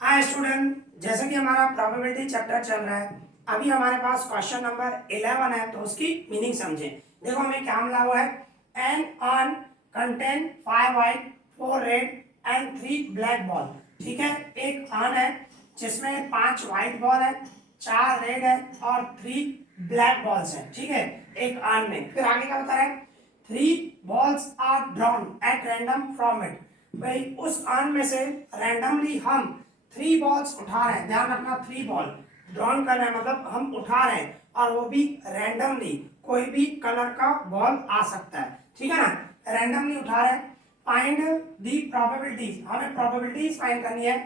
हाँ स्टूडेंट, जैसे कि हमारा प्रोबेबिलिटी चैप्टर चल रहा है, अभी हमारे पास क्वेश्चन नंबर 11 है, तो उसकी मीनिंग समझें। देखो हमें क्या मिला हुआ है, an urn contain 5 white 4 red and 3 black ball. ठीक है, एक अर्न है जिसमें 5 वाइट बॉल है, 4 रेड है और 3 ब्लैक बॉल्स हैं। ठीक है, एक अर्न में। फिर आगे क्या बता रहा है, 3 balls are drawn at random from it। भाई उस अर्न में से रैंडमली हम 3 बॉल्स उठा रहे हैं। ध्यान रखना, 3 बॉल ड्रॉन कर रहे हैं मतलब हम उठा रहे हैं, और वो भी रैंडमली, कोई भी कलर का बॉल आ सकता है। ठीक है ना, रैंडमली उठा रहे हैं। फाइंड दी प्रोबेबिलिटीज, हमें प्रोबेबिलिटीज फाइंड करनी है।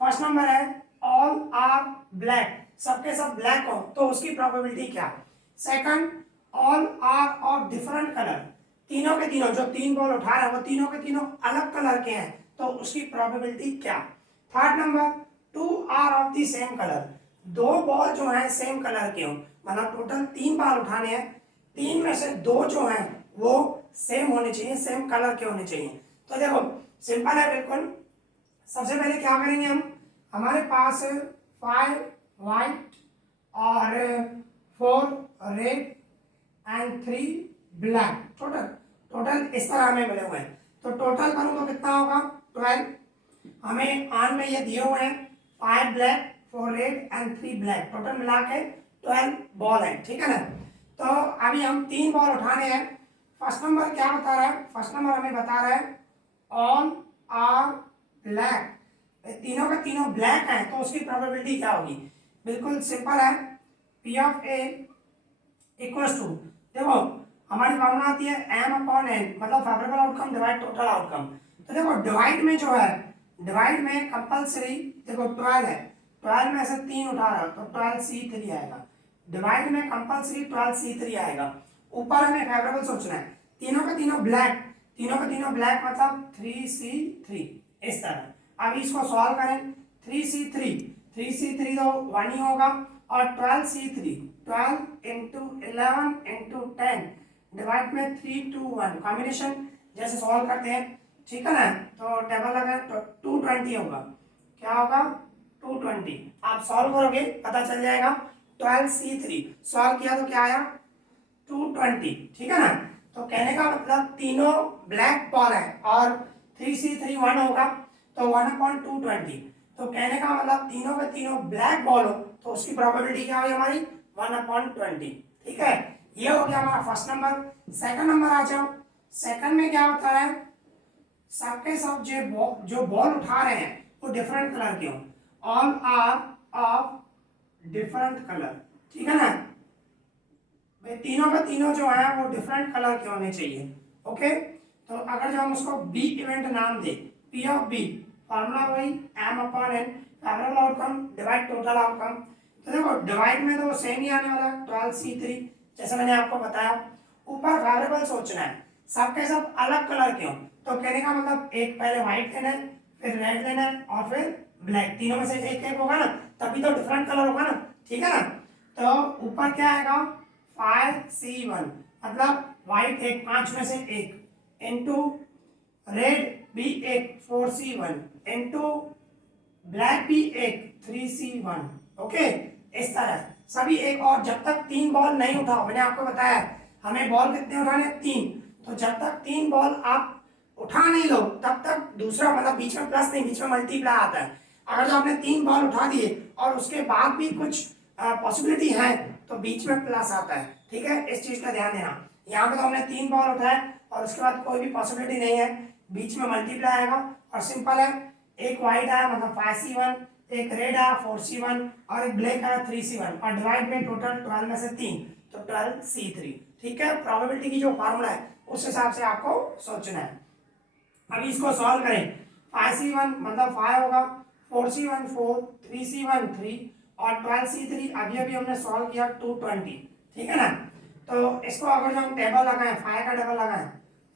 फर्स्ट नंबर है ऑल आर ब्लैक, सबके सब ब्लैक हो तो उसकी प्रोबेबिलिटी क्या। Second, all are of different colour, तीनों के तीनों जो 3 बॉल उठा रहे हैं वो तीनों के तीनों अलग कलर के हैं, तो उसकी प्रोबेबिलिटी क्या। Third number, 2 are of the same colour, 2 ball जो है सेम कलर के हो, मतलब टोटल 3 बाल उठाने हैं, 3 में से 2 जो हैं वो सेम होने चाहिए, सेम कलर के होने चाहिए। तो देखो सिंपल है बिल्कुल। सबसे पहले क्या करेंगे हम, हमारे पास 5 वाइट और 4 red and 3 black, total total इस तरह हमें मिले हुए हैं। तो टोटल करूं तो कितना होगा, 12। हमें आन में ये दिए हुए हैं 5 black 4 red and 3 black, total मिला के 12 बॉल है। ठीक है ना, तो अभी हम 3 बॉल उठाने हैं। फर्स्ट नंबर क्या बता रहा है, फर्स्ट नंबर हमें बता रहा है ऑल आर ब्लैक, तीनों के तीनों ब्लैक हैं, तो उसकी प्रोबेबिलिटी क्या होगी। बिल्कुल सिंपल है, P of A equals to, देखो हमारी फॉर्मूला आती है एम अपॉन एन, मतलब favourable outcome divide total outcome. तो देखो डिवाइड में जो है, डिवाइड में कंपलसरी, देखो 12 है, 12 में से 3 उठा रहा तो 12C3 आएगा। डिवाइड में कंपलसरी 12C3 आएगा। ऊपर हमें फेवरेबल सोचना है, तीनों का तीनों ब्लैक, तीनों का तीनों ब्लैक मतलब 3C3, इस तरह। अब इसको सॉल्व करें, 3C3, 3C3 तो 1 ही होगा, और 12C3, 12 इंटू 11 इंटू 10 डिवाइड में 3 2 1 कॉम्बिनेशन जैसे सॉल्व करते हैं। ठीक है ना, तो टेबल लगाए तो 220 होगा। क्या होगा, 220। आप सॉल्व करोगे पता चल जाएगा। 12C3 सॉल्व किया तो क्या आया, 220। ठीक है ना, तो कहने का मतलब तीनों ब्लैक बॉल है और 3C3 1 होगा, तो 1/220। तो कहने का मतलब तीनों के तीनों ब्लैक बॉल हो तो उसकी प्रोबेबिलिटी क्या हुई हमारी, 1/20। ठीक है, ये हो गया हमारा फर्स्ट नंबर। सेकंड नंबर आ जाओ, सेकंड में क्या होता है, सबके सब जो बॉल उठा रहे हैं वो डिफरेंट कलर के हो, all are of different colour. ठीक है ना, भाई तीनों का तीनों जो है वो डिफरेंट कलर के होने चाहिए। ओके, तो अगर जो हम उसको बी इवेंट नाम दे, पी ऑफ बी, फॉर्मूला वही m upon n, favourable outcome divide total outcome. तो देखो डिवाइड में तो वो सेम ही आने वाला है 12C3, जैसे मैंने आपको बताया। ऊपर फेवरेबल सोचना है, सबके सब अलग कलर के हो, तो कहने का मतलब एक पहले व्हाइट लेना है, फिर रेड लेना है और फिर ब्लैक, तीनों में से एक एक होगा ना, तभी तो डिफरेंट कलर होगा ना। ठीक है ना, तो ऊपर क्या आएगा 5C1, मतलब व्हाइट एक, 5 में से एक, इंटू रेड भी एक 4C1, इंटू ब्लैक भी एक 3C1। ओके, इस तरह सभी एक, और जब तक 3 बॉल नहीं उठाओ, मैंने आपको बताया हमें बॉल कितने उठाने, 3, तो जब तक 3 बॉल आप उठा नहीं लो तब तक दूसरा, मतलब बीच में प्लस नहीं, बीच में मल्टीप्लाई आता है। अगर जो आपने 3 बॉल उठा दिए और उसके बाद भी कुछ पॉसिबिलिटी है तो बीच में प्लस आता है। ठीक है, इस चीज का ध्यान देना। यहाँ पे तो हमने 3 बॉल उठाए और उसके बाद कोई भी पॉसिबिलिटी नहीं है, बीच में मल्टीप्लाई आएगा, और सिंपल है, एक व्हाइट आया मतलब 5C1, एक रेड आया 4C1 और एक ब्लैक आया 3C1, और डिवाइड में टोटल 12 में से 3, तो 12C3। ठीक है, प्रोबेबिलिटी की जो फार्मूला है उस हिसाब से आपको सोचना है। अभी इसको सॉल्व करें, 5C1 मतलब 5 होगा, 4C1 4, 3C1 3 और 12C3 अभी अभी हमने सॉल्व किया 220। ठीक है ना, तो इसको अगर जो हम टेबल लगाएं, 5 का टेबल लगाएं,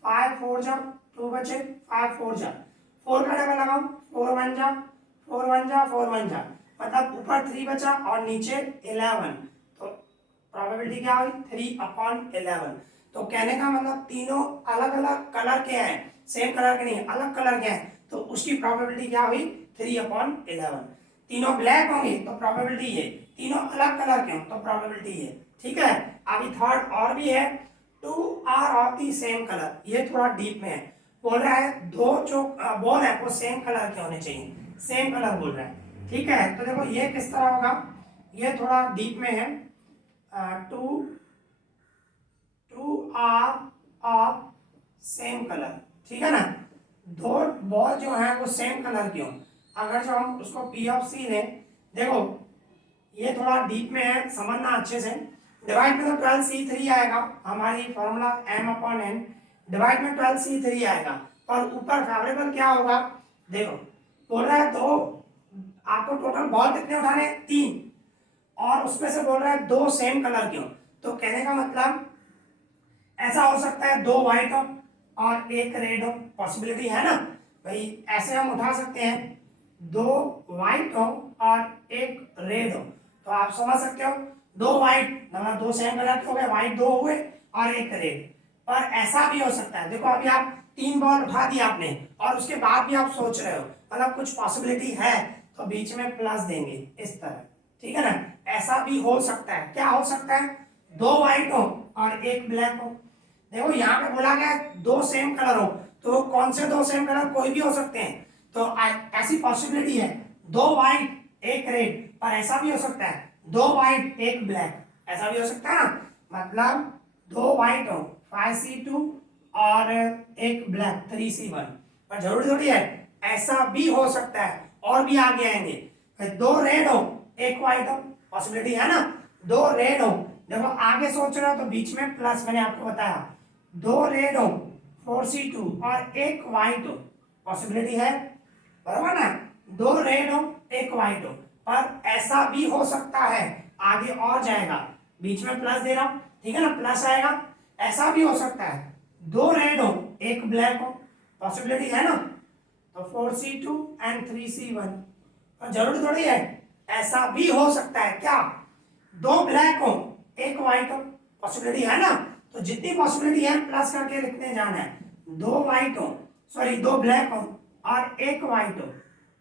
5 4 जा 2 बचे, 5 4 जा 4 का टेबल लगाओ, 4 1 जा 4 1 जा 4 1 जा, मतलब ऊपर 3 बचा और नीचे 11, तो प्रोबेबिलिटी क्या हुई 3/11। तो कहने का मतलब तीनों अलग अलग कलर के हैं, सेम कलर के नहीं, अलग कलर के हैं, तो उसकी प्रोबेबिलिटी क्या हुई 3/11। तीनों ब्लैक होंगे तो प्रोबेबिलिटी ये, तीनों अलग कलर के हों तो प्रोबेबिलिटी ये। ठीक है, अभी थर्ड और भी है, two are of the same colour, ये थोड़ा डीप में है, बोल रहा है दो जो बॉल है वो सेम कलर के होने चाहिए, सेम कलर बोल रहा है। ठीक है, तो देखो ये किस तरह होगा, ये थोड़ा डीप में है, two are of same colour, ठीक है ना, दो बॉल जो है वो सेम कलर की हो। अगर जो हम उसको पी ऑफ सी लें, देखो ये थोड़ा डीप में है, समझना अच्छे से, डिवाइड में तो 12C3 आएगा, हमारी फॉर्मूला m/n, डिवाइड में 12C3 आएगा, पर ऊपर फेवरेबल क्या होगा, देखो बोल रहा है दो, आपको टोटल बॉल कितने उठाने, 3, और उसमें से बोल रहा है दो सेम कलर के हो, तो कहने का मतलब ऐसा हो सकता है दो व्हाइट हो और एक रेड हो, पॉसिबिलिटी है ना भाई, ऐसे हम उठा सकते हैं, दो व्हाइट हो और एक रेड हो, तो आप समझ सकते हो दो व्हाइट मतलब दो सेम कलर के हो गए, व्हाइट दो हुए और एक रेड। पर ऐसा भी हो सकता है, देखो अभी आप 3 बॉल उठा दिया आपने और उसके बाद भी आप सोच रहे हो, मतलब कुछ पॉसिबिलिटी है तो बीच में प्लस देंगे इस तरह, ठीक है ना, ऐसा भी हो सकता है। क्या हो सकता है, दो व्हाइट हो और एक ब्लैक हो, देखो यहाँ पे बोला गया दो सेम कलर हो, तो कौन से दो सेम कलर, कोई भी हो सकते हैं, तो ऐसी पॉसिबिलिटी है दो व्हाइट एक रेड, पर ऐसा भी हो सकता है दो व्हाइट एक ब्लैक, ऐसा भी हो सकता है ना, मतलब दो व्हाइट हो 5C2 और एक ब्लैक 3C1, पर जरूरी थोड़ी है, ऐसा भी हो सकता है और भी आगे आएंगे, दो रेड हो एक व्हाइट हो, पॉसिबिलिटी है ना, दो रेड हो, देखो आगे सोच रहे हो तो बीच में प्लस, मैंने आपको बताया दो रेड हो 4C2 और एक व्हाइट हो, पॉसिबिलिटी है, बराबर ना, दो रेड हो एक व्हाइट हो, पर ऐसा भी हो सकता है, आगे और जाएगा, बीच में प्लस दे रहा हूं, ठीक है ना, प्लस आएगा, ऐसा भी हो सकता है दो रेड हो एक ब्लैक हो, पॉसिबिलिटी है ना, तो 4C2 एंड 3C1, और जरूरी थोड़ी है, ऐसा भी हो सकता है क्या, दो ब्लैक हो एक व्हाइट हो, पॉसिबिलिटी है ना, तो जितनी पॉसिबिलिटी है प्लस करके लिखने जाना है, दो व्हाइट हो, सॉरी दो ब्लैक हो और एक व्हाइट हो,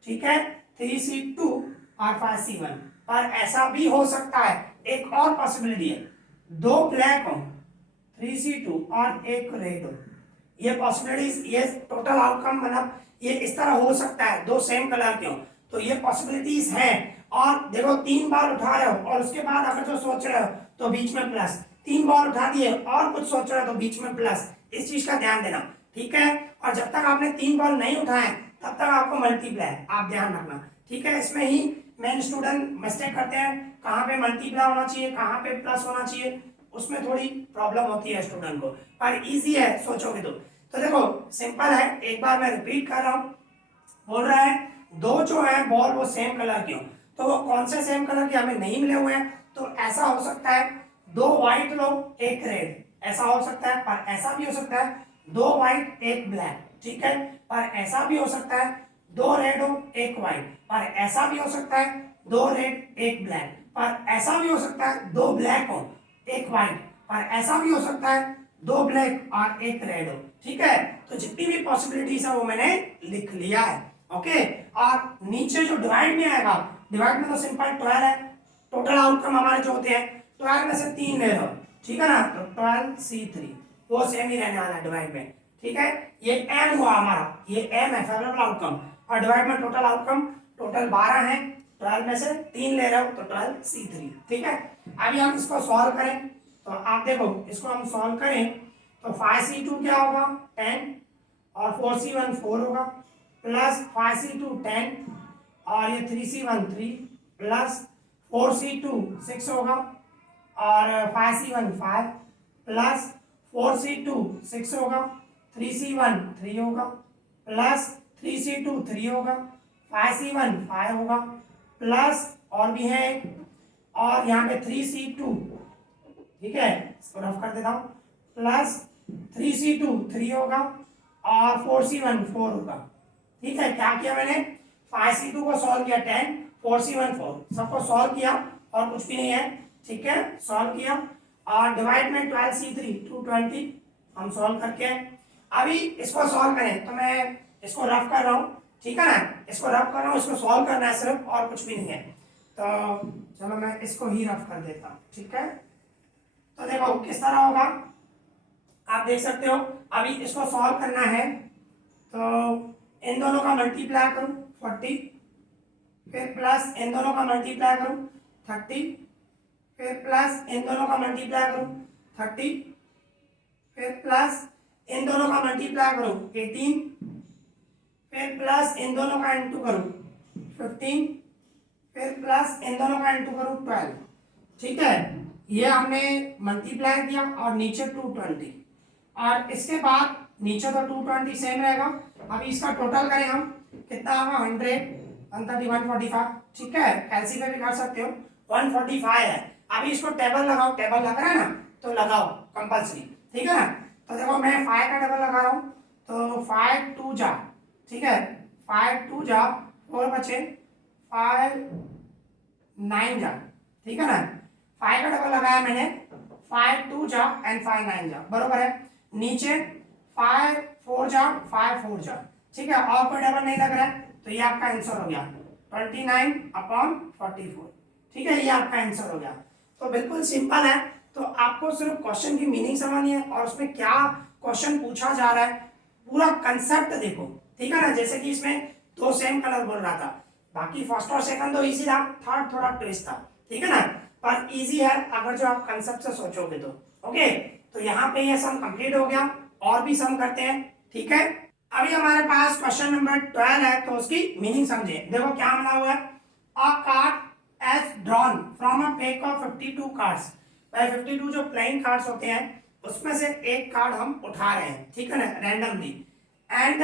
ठीक है, 3C2 और 5C1, पर ऐसा भी हो सकता है, एक और पॉसिबिलिटी है, दो ब्लैक हो 3C2 और एक रेड हो, ये पॉसिबिलिटीज, ये टोटल आउटकम मतलब ये इस तरह हो सकता है, दो सेम कलर के हो, तो ये पॉसिबिलिटीज हैं। और देखो 3 बार उठा रहे हो और उसके बाद अगर जो सोच रहे हो तो बीच में प्लस, 3 बार उठा दिए और कुछ सोच रहे हो तो बीच में प्लस, इस चीज का ध्यान देना, ठीक है, और जब तक आपने 3 बॉल नहीं उठाए तब तक आपको मल्टीप्लाई, आप ध्यान रखना, ठीक है, इसमें ही मेन स्टूडेंट मिस्टेक करते हैं, कहाँ पे मल्टीप्लाई होना चाहिए कहाँ पे प्लस होना चाहिए, उसमें थोड़ी प्रॉब्लम होती है स्टूडेंट को, पर इजी है सोचोगे तो देखो सिंपल है, एक बार मैं रिपीट कर रहा हूं, बोल रहा है दो जो है बॉल वो सेम कलर की हो, तो वो कौन से सेम कलर के हमें नहीं मिले हुए हैं, तो ऐसा हो सकता है दो व्हाइट लो एक रेड, ऐसा हो सकता है, पर ऐसा भी हो सकता है दो व्हाइट एक ब्लैक, ठीक है, पर ऐसा भी हो सकता है दो रेड हो एक व्हाइट, पर ऐसा भी हो सकता है दो रेड एक ब्लैक, पर ऐसा भी हो सकता है दो ब्लैक हो एक व्हाइट, पर ऐसा भी हो सकता है दो ब्लैक और एक रेड हो, ठीक है, तो जितनी भी पॉसिबिलिटीज है वो मैंने लिख लिया है, ओके, और नीचे जो डिवाइड में आएगा, डिवाइड में तो सिंपल 12 है, टोटल आउटकम हमारे जो होते हैं 12 में से 3 ले लो, ठीक है ना, तो 12C3 वो सेम ही रहने वाला है डिवाइड में, ठीक है, ये m हुआ हमारा, ये m है फेवरेबल आउटकम, और डिवाइड में टोटल आउटकम टोटल 12 है, 12 में से 3 ले रहे हो तो 12C3, ठीक है, अभी हम इसको सॉल्व करें, तो आप देखो इसको हम सॉल्व करें तो 5C2 क्या होगा 10 और 4C1 4 होगा, प्लस 5C2 10 और ये 3C1 3 प्लस 4C2 6 होगा और 5C1 5 प्लस 4C2 6 होगा, 3C1 3 होगा, प्लस 3C2 3 होगा, 5C1 5 होगा, प्लस और भी है एक, और यहाँ पे 3C2, ठीक है, इसको रफ कर देता हूँ, प्लस 3C2 3 होगा और 4C1 4 होगा, ठीक है, क्या किया मैंने 5C2 को सॉल्व किया 10, 4C1 4, सबको सॉल्व किया और कुछ भी नहीं है, ठीक है, सॉल्व किया और डिवाइड में 12C3 220 हम सॉल्व करके, अभी इसको सॉल्व करें तो मैं इसको रफ कर रहा हूँ, ठीक है ना। इसको रफ कर रहा हूँ, इसको सॉल्व करना है सिर्फ, और कुछ भी नहीं है। तो चलो मैं इसको ही रफ कर देता हूँ, ठीक है। तो देखो किस तरह होगा, आप देख सकते हो। अभी इसको सॉल्व करना है, तो इन दोनों का मल्टीप्लाई करूँ 40, फिर प्लस इन दोनों का मल्टीप्लाई करूँ 30, फिर प्लस इन दोनों का मल्टीप्लाई करूँ 30, फिर प्लस इन दोनों का मल्टीप्लाई करूँ 18, फिर प्लस इन दोनों का इंटू करूँ 15, फिर प्लस इन दोनों का इंटू करूँ 12, ठीक है। ये हमने मल्टीप्लाई किया और नीचे 220, और इसके बाद नीचे तो 220 सेम रहेगा। अभी इसका टोटल करें हम, कितना होगा 100, 130, 145, ठीक है। कैलसी पे भी कर सकते हो, 145 है। अभी इसको टेबल लगाओ, टेबल लग रहा है ना, तो लगाओ कंपल्सरी, ठीक है ना। तो देखो मैं 5 का टेबल लगा रहा हूँ, तो 5 2 जा, ठीक है, 5 2 जा, 4 बचे, 5 9 जा, ठीक है ना। 5 का टेबल लगाया मैंने, 5 2 जा एंड 5 9 जा, बरोबर है। नीचे 5 4 जा, 5 4 जा, ठीक है, और कोई टेबल नहीं लग रहा है, तो ये आपका आंसर हो गया 29/44, ठीक है, ये आपका आंसर हो गया। तो बिल्कुल सिंपल है। तो आपको सिर्फ क्वेश्चन की मीनिंग समझनी है और उसमें क्या क्वेश्चन पूछा जा रहा है, पूरा कंसेप्ट देखो, ठीक है ना। जैसे कि इसमें 2 सेम कलर बोल रहा था, बाकी फर्स्ट और सेकंड तो इजी था, थर्ड थोड़ा ट्विस्ट था, ठीक है ना, पर इजी है अगर जो आप कंसेप्ट से सोचोगे तो। ओके, तो यहाँ पे ये सम कंप्लीट हो गया, और भी सम करते हैं, ठीक है। अभी हमारे पास क्वेश्चन नंबर 12 है, तो उसकी मीनिंग समझे। देखो क्या मिला हुआ है, a card is drawn from a pack of 52 cards. 52 जो प्लेइंग कार्ड्स होते हैं उसमें से एक कार्ड हम उठा रहे हैं, ठीक है ना, randomly, and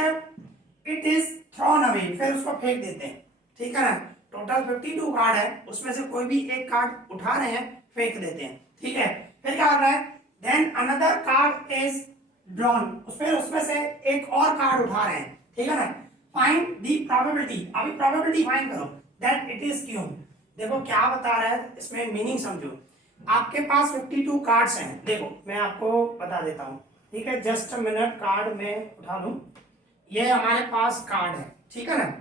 it is thrown away, फिर उसको फेंक देते हैं, ठीक है ना। टोटल 52 कार्ड है, उसमें से कोई भी एक कार्ड उठा रहे हैं, फेंक देते हैं, ठीक है। फिर क्या हो रहा है, then another card is drawn, फिर उसमें से एक और कार्ड उठा रहे हैं, ठीक है ना। फाइंड दी प्रोबेबिलिटी, अभी प्रोबेबिलिटी फाइंड करो दैट इट इज क्यों। देखो क्या बता रहा है, इसमें मीनिंग समझो। आपके पास 52 कार्ड्स हैं, देखो मैं आपको बता देता हूँ, ठीक है, जस्ट अ मिनट, कार्ड में उठा लूं। ये हमारे पास कार्ड है, ठीक है ना,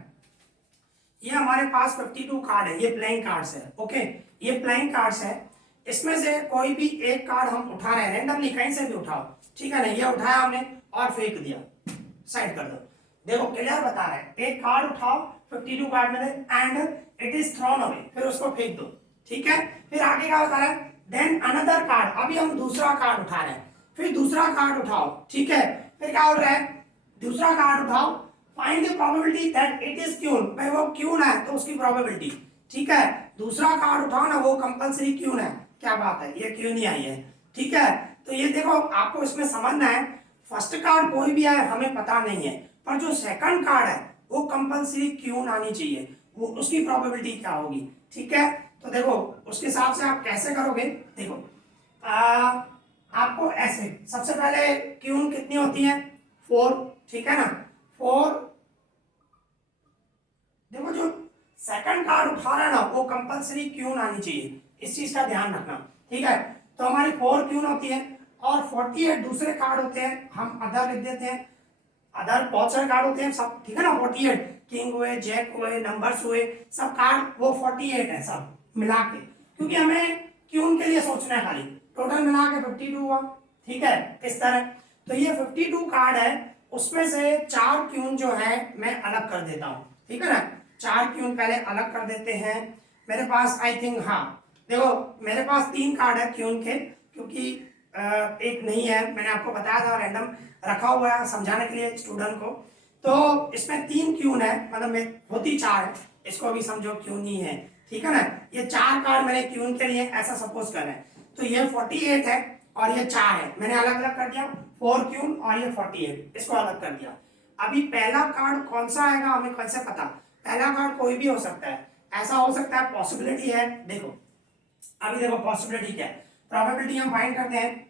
ये हमारे पास 52 कार्ड है, ये प्लेइंग कार्ड्स है, ओके, ये प्लेइंग कार्ड्स है। इसमें से कोई भी एक कार्ड हम उठा रहे हैं रैंडमली, कहीं से भी उठाओ, ठीक है ना। ये उठाया हमने और फेंक दिया, साइड कर दो। देखो क्लियर बता रहा है, एक कार्ड उठाओ 52 कार्ड में and it is thrown away, फिर उसको फेंक दो, ठीक है। फिर आगे क्या बता रहा है, देन अनदर कार्ड, अभी हम दूसरा कार्ड उठा रहे हैं, फिर दूसरा कार्ड उठाओ, ठीक है। फिर क्या हो रहा है, दूसरा कार्ड उठाओ, find the probability that it is queen, भाई वो क्यून है तो उसकी प्रोबेबिलिटी, ठीक है। दूसरा कार्ड उठाओ ना, वो कंपलसरी क्यून है, क्या बात है, ये क्यों नहीं आई है, ठीक है। तो ये देखो आपको इसमें समझना है, फर्स्ट कार्ड कोई भी है हमें पता नहीं है, पर जो सेकंड कार्ड है वो कंपलसरी क्यून आनी चाहिए, वो उसकी प्रोबेबिलिटी क्या होगी, ठीक है। तो देखो उसके हिसाब से आप कैसे करोगे, देखो आपको ऐसे, सबसे पहले क्यून कितनी होती है 4, ठीक है ना, 4। देखो जो सेकंड कार्ड उठा रहा है ना, वो कंपलसरी क्यून आनी चाहिए, इस चीज का ध्यान रखना, ठीक है। तो हमारी 4 क्यून होती है, और 48 दूसरे कार्ड होते हैं, हम अदर लिख देते हैं, अदर बहुत सारे कार्ड होते हैं सब, ठीक है ना। 48 किंग हुए, जैक हुए, नंबर्स हुए, सब कार्ड वो 48 है सब मिला के, क्योंकि हमें क्यून के लिए सोचना है खाली, टोटल मिला के 52 हुआ, ठीक है, इस तरह। तो ये 52 कार्ड है, उसमें से 4 क्यून जो है मैं अलग कर देता हूँ, ठीक है ना। 4 क्यून पहले अलग कर देते हैं मेरे पास, आई थिंक, हाँ देखो मेरे पास 3 कार्ड है क्यून के, क्योंकि एक नहीं है, मैंने आपको बताया था रैंडम रखा हुआ है समझाने के लिए स्टूडेंट को। तो इसमें 3 क्यून है, मतलब होती 4 है, इसको भी समझो क्यून ही है, ठीक है ना। ये 4 कार्ड मैंने क्यून के लिए ऐसा सपोज कर रहे हैं, तो ये 48 है और ये 4 है, मैंने अलग अलग कर दिया, 4 क्यून और ये 48, इसको अलग कर दिया। अभी पहला कार्ड कौन सा आएगा हमें कैसे पता, पहला कार्ड कोई भी हो सकता है, ऐसा हो सकता है, पॉसिबिलिटी है। देखो अभी देखो पॉसिबिलिटी क्या है, प्रोबेबिलिटी हम फाइंड करते हैं,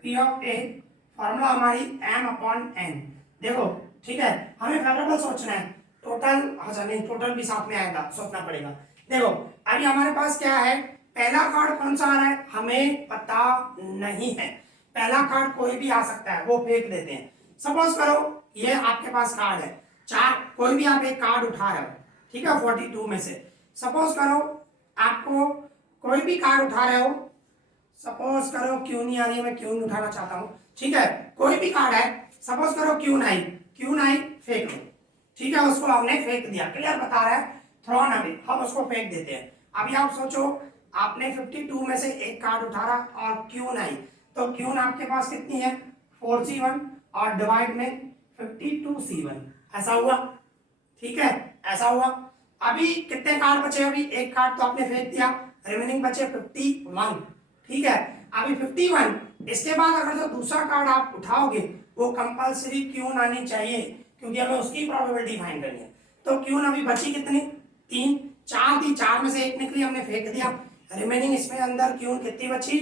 P ऑफ ए, फॉर्मूला हमारी m/n, देखो ठीक है, हमें फेवरेबल सोचना है, टोटल अच्छा नहीं, टोटल भी साथ में आएगा, सोचना पड़ेगा। देखो अभी हमारे पास क्या है, पहला कार्ड कौन सा आ रहा है हमें पता नहीं है, पहला कार्ड कोई भी आ सकता है, वो फेंक देते हैं। सपोज करो ये आपके पास कार्ड है, 4 कोई भी आप एक कार्ड उठा रहे हो, ठीक है, 42 में से। सपोज करो आपको कोई भी कार्ड उठा रहे हो, सपोज करो क्यों नहीं आ रही है, मैं क्यों नहीं उठाना चाहता हूँ, ठीक है, कोई भी कार्ड है, सपोज करो क्यू9 फेंक लो, ठीक है, उसको हमने फेंक दिया, क्लियर बता रहा है, थ्रोन अवे, हम उसको फेंक देते हैं। अभी आप सोचो आपने 52 में से एक कार्ड उठा रहा और क्यू9, तो क्यू आपके पास कितनी है 4c1 और डिवाइड में 52c1, ऐसा हुआ, ठीक है, ऐसा हुआ। अभी कितने कार्ड बचे, अभी एक कार्ड तो आपने फेंक दिया, रिमेनिंग बचे 51, ठीक है। अभी 51, इसके बाद अगर जो दूसरा कार्ड आप उठाओगे वो कंपलसरी क्यून आनी चाहिए, क्योंकि हमें उसकी प्रोबेबिलिटी फाइंड करनी है। तो क्यून अभी बची कितनी, 3, 4 थी, 4 में से एक निकली, हमने फेंक दिया, रिमेनिंग इसमें अंदर क्यून कितनी बची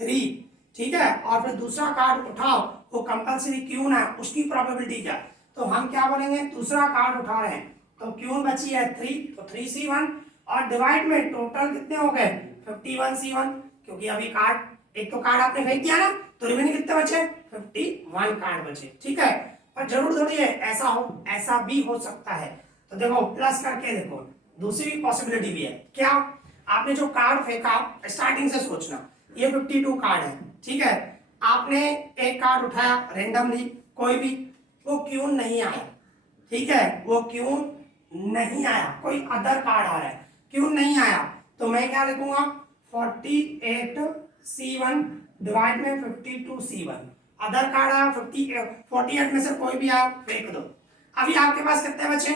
3, ठीक है। और फिर दूसरा कार्ड उठाओ, वो कंपलसरी क्यून है, उसकी प्रोबेबिलिटी क्या, तो हम क्या बोलेंगे, दूसरा कार्ड उठा रहे हैं तो क्यून बची है 3, तो 3c1 और डिवाइड में टोटल कितने हो गए 51c1, क्योंकि अभी कार्ड एक तो कार्ड आपने फेंक दिया ना, तो रिमेनिंग कितने बचे 51 कार्ड बचे, ठीक है। और जरूर थोड़ी है ऐसा हो, ऐसा भी हो सकता है, तो देखो प्लस करके देखो, दूसरी पॉसिबिलिटी भी है, क्या, आपने जो कार्ड फेंका स्टार्टिंग से सोचना, ये 52 कार्ड है, ठीक है, आपने एक कार्ड उठाया रेंडमली कोई भी, वो क्यून नहीं आया, ठीक है, वो क्यून नहीं आया, कोई अदर कार्ड आ रहा है, क्यून नहीं आया, तो मैं क्या लिखूंगा 48c1 डिवाइड में 52c1, अदर कार्ड आया 48 में से कोई भी आया फेंक दो। अभी आपके पास कितने बचे,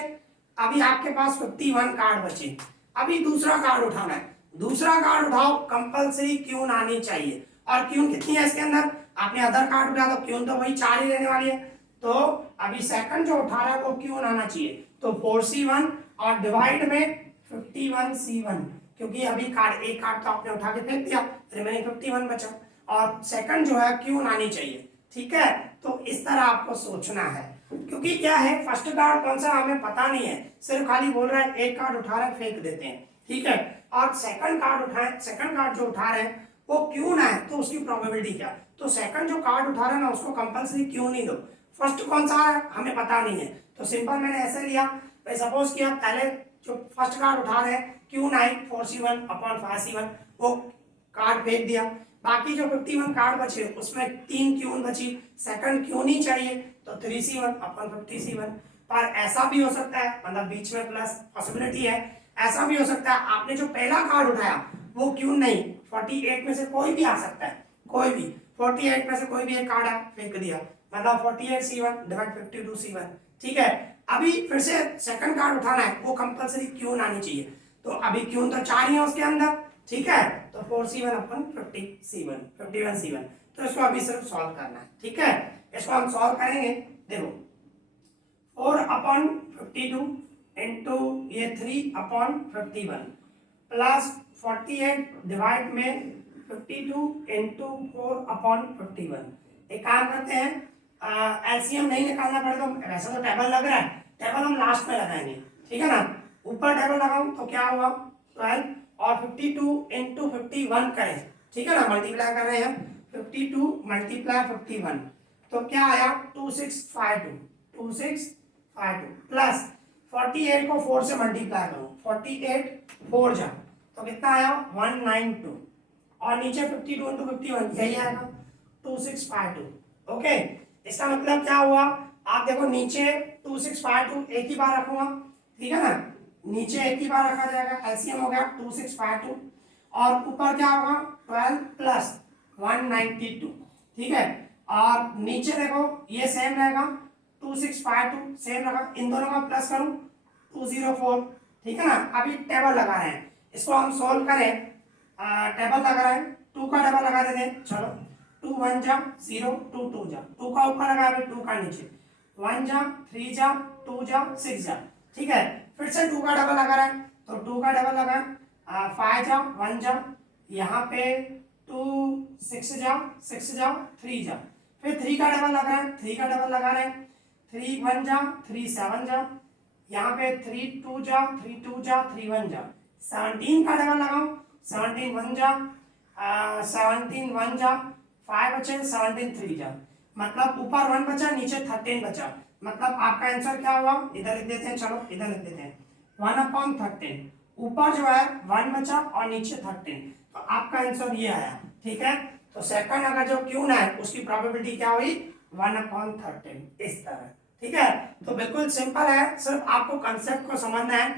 अभी आपके पास 51 कार्ड बचे, अभी दूसरा कार्ड उठाना है, दूसरा कार्ड उठाओ, कंपलसरी क्यून आनी चाहिए, और क्यून कितनी है इसके अंदर, आपने अदर कार्ड उठाया तो क्यून तो वही 4 ही रहने वाली है, तो अभी सेकंड जो उठा रहा है वो क्यून आना चाहिए, तो 4c1 और डिवाइड में 51c1, क्योंकि अभी कार्ड एक कार्ड तो आपने उठा के फेंक दिया, रिमेनिंग 51 बचा, और सेकंड जो है क्यून आनी चाहिए, ठीक है। तो इस तरह आपको सोचना है, क्योंकि क्या है फर्स्ट कार्ड कौन सा हमें पता नहीं है, सिर्फ खाली बोल रहा है एक कार्ड उठा रहा है फेंक देते हैं, ठीक है। और सेकंड कार्ड उठाए, सेकंड कार्ड जो उठा रहे हैं वो क्यों ना है, तो उसकी प्रोबेबिलिटी क्या, तो सेकंड जो कार्ड उठा रहा है ना उसको कंपलसरी क्यों नहीं दो, फर्स्ट कौन सा है हमें पता नहीं है, तो सिंपल मैंने ऐसे लिया, सपोज किया पहले जो फर्स्ट कार्ड उठा रहे हैं क्यू9 4c1 अपॉन 5c1, वो कार्ड फेंक दिया, बाकी जो 51 कार्ड बचे उसमें 3 क्यून बची, सेकंड क्यून ही चाहिए, तो 3c1 अपॉन 50c1, पर ऐसा भी हो सकता है, मतलब बीच में प्लस पॉसिबिलिटी है, ऐसा भी हो सकता है आपने जो पहला कार्ड उठाया वो क्यून नहीं, 48 में से कोई भी आ सकता है, कोई भी 48 में से कोई भी एक कार्ड है फेंक दिया, मतलब 48c1 डिवाइड 52c1, ठीक है। अभी फिर से सेकंड कार्ड उठाना है, वो कंपलसरी क्यून आनी चाहिए, तो अभी क्यून तो 4 ही है उसके अंदर, ठीक है, तो 4c1 अपन 51c1, तो इसको अभी सिर्फ सॉल्व करना है, ठीक है, इसको हम सॉल्व करेंगे, देखो 4 अपॉन 52 इंटू ये 3 अपॉन 51 प्लस 48 डिवाइड में 52 इंटू 4 अपॉन 51, एक काम करते हैं एलसीएम नहीं निकालना पड़ेगा, वैसे तो टेबल लग रहा है, टेबल हम लास्ट में लगाएंगे, ठीक है ना, ऊपर टेबल लगाऊं तो क्या हुआ 12 और 52 इंटू 51 करें, ठीक है ना, मल्टीप्लाई कर रहे हैं 52 मल्टीप्लाई 51, तो क्या आया 2652 प्लस 48 को 4 से मल्टीप्लाई करो, 48 4 जा तो कितना आया 192, और नीचे 52 इंटू 51 यही आएगा 2652, ओके। इसका मतलब क्या हुआ, आप देखो नीचे 2652 एक ही बार रखूंगा, ठीक है ना, नीचे एक ही बार रखा जाएगा, एलसीएम हो गया 2652, और ऊपर क्या होगा 12 प्लस 192, ठीक है, और नीचे देखो ये सेम रहेगा 2652 सेम रखा, इन दोनों का प्लस करूं 204, ठीक है ना। अभी टेबल लगा रहे हैं, इसको हम सोल्व करें, टेबल लगा रहे हैं, 2 का टेबल लगा देते हैं, चलो 2 1 जा 0 2 2 जा, 2 का ऊपर लगा, अभी 2 का नीचे, 1 जा 3 जा 2 जा 6 जा, ठीक है, फिर से 2 का डबल लगा रहा है, तो 2 का डबल लगा 5 जा 1 जा, यहाँ पे 2 6 जा 6 जा 3 जा, फिर 3 का डबल लगा है, 3 का डबल लगा रहे हैं, 3 1 जा 3 7 जा, यहाँ पे 3 2 जा 3 2 जा 3 1 जा, 17 का डबल लगाओ, 17 1 जा 17 1 जा 5 बचे, 17 3 जा, मतलब ऊपर 1 बचा नीचे 13 बचा, मतलब आपका आंसर क्या हुआ, इधर लिख देते हैं, चलो इधर लिख देते हैं 1/13। ऊपर जो है 1 बचा और नीचे 13, तो आपका आंसर ये आया। ठीक है, तो सेकंड अगर जो क्यून है उसकी प्रोबेबिलिटी क्या हुई 1/13 इस तरह। ठीक है, तो बिल्कुल सिंपल है, सिर्फ आपको कंसेप्ट को समझना है।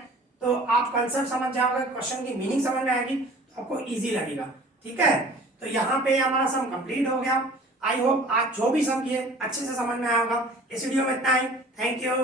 तो आप कंसेप्ट समझ जाओगे, क्वेश्चन की मीनिंग समझ में आएगी तो आपको इजी लगेगा। ठीक है, तो यहाँ पे हमारा सम कंप्लीट हो गया। आई होप आज जो भी सम किए अच्छे से समझ में आया होगा। इस वीडियो में इतना ही, थैंक यू।